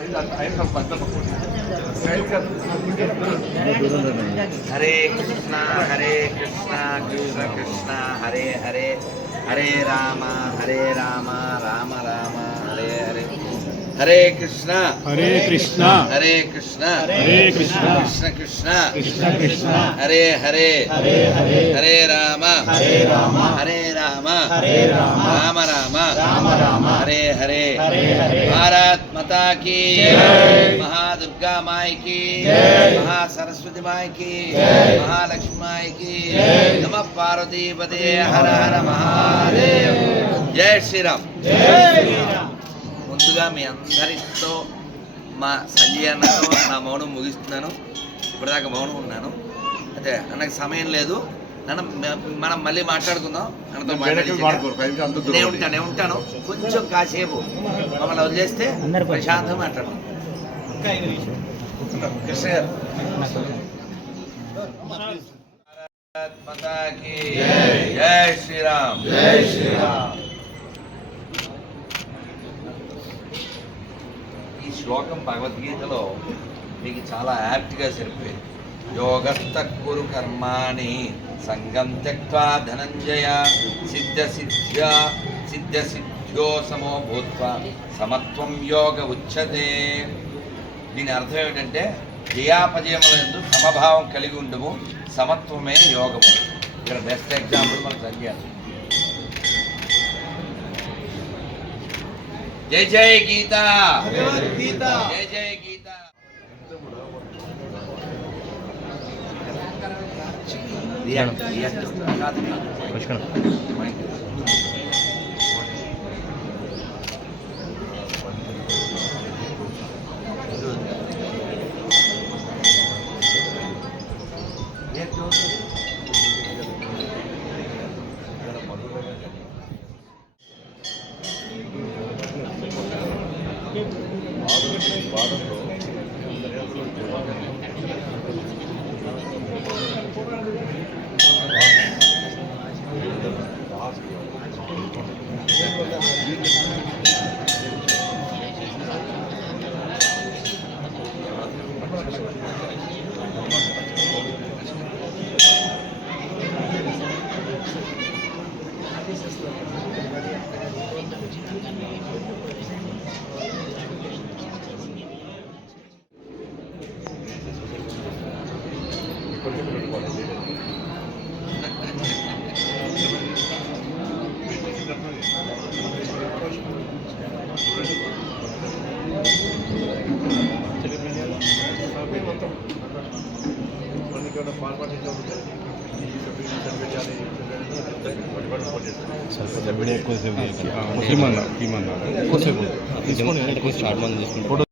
हरे कृष्णा कृष्ण कृष्ण हरे हरे हरे राम राम राम हरे हरे हरे कृष्णा हरे कृष्ण कृष्ण कृष्ण हरे हरे हरे राम राम राम हरे हरे भारत माता की महादुर्गा माई की महासरस्वती माई की महालक्ष्मी माई की नमः पार्वती पदे हर हर महादेव जय श्रीराम ముందుగా మీ అందరితో మా సంజయ్ అన్నతో నా మౌనం ముగిస్తున్నాను. ఇప్పటిదాకా మౌనం ఉన్నాను. అయితే అన్నకు సమయం లేదు. మనం మళ్ళీ మాట్లాడుకుందాం. నేను ఉంటాను కొంచెం కాసేపు మమ్మల్ని వదిలేస్తే ప్రశాంతంగా మాట్లాడుకుందాం. కృష్ణ గారు జై శ్రీరామ్. ఈ శ్లోకం భగవద్గీతలో మీకు చాలా యాప్ట్గా సరిపోయింది. యోగస్థ కురు కర్మాణి సంగం త్యక్త్వా ధనంజయ సిద్ధ్యో సమో భూత్వా సమత్వం యోగ ఉచ్యతే. దీని అర్థం ఏమిటంటే జయాపజయములందు సమభావం కలిగి ఉండము, సమత్వమే యోగము. ఇక్కడ బెస్ట్ ఎగ్జాంపుల్ మన సంజయ్. జై జై గీత, జై జై గీత. ఎక్కువసేపు ఎక్కువసేపు తీసుకొని స్టార్ట్ మంది తీసుకుంటాం.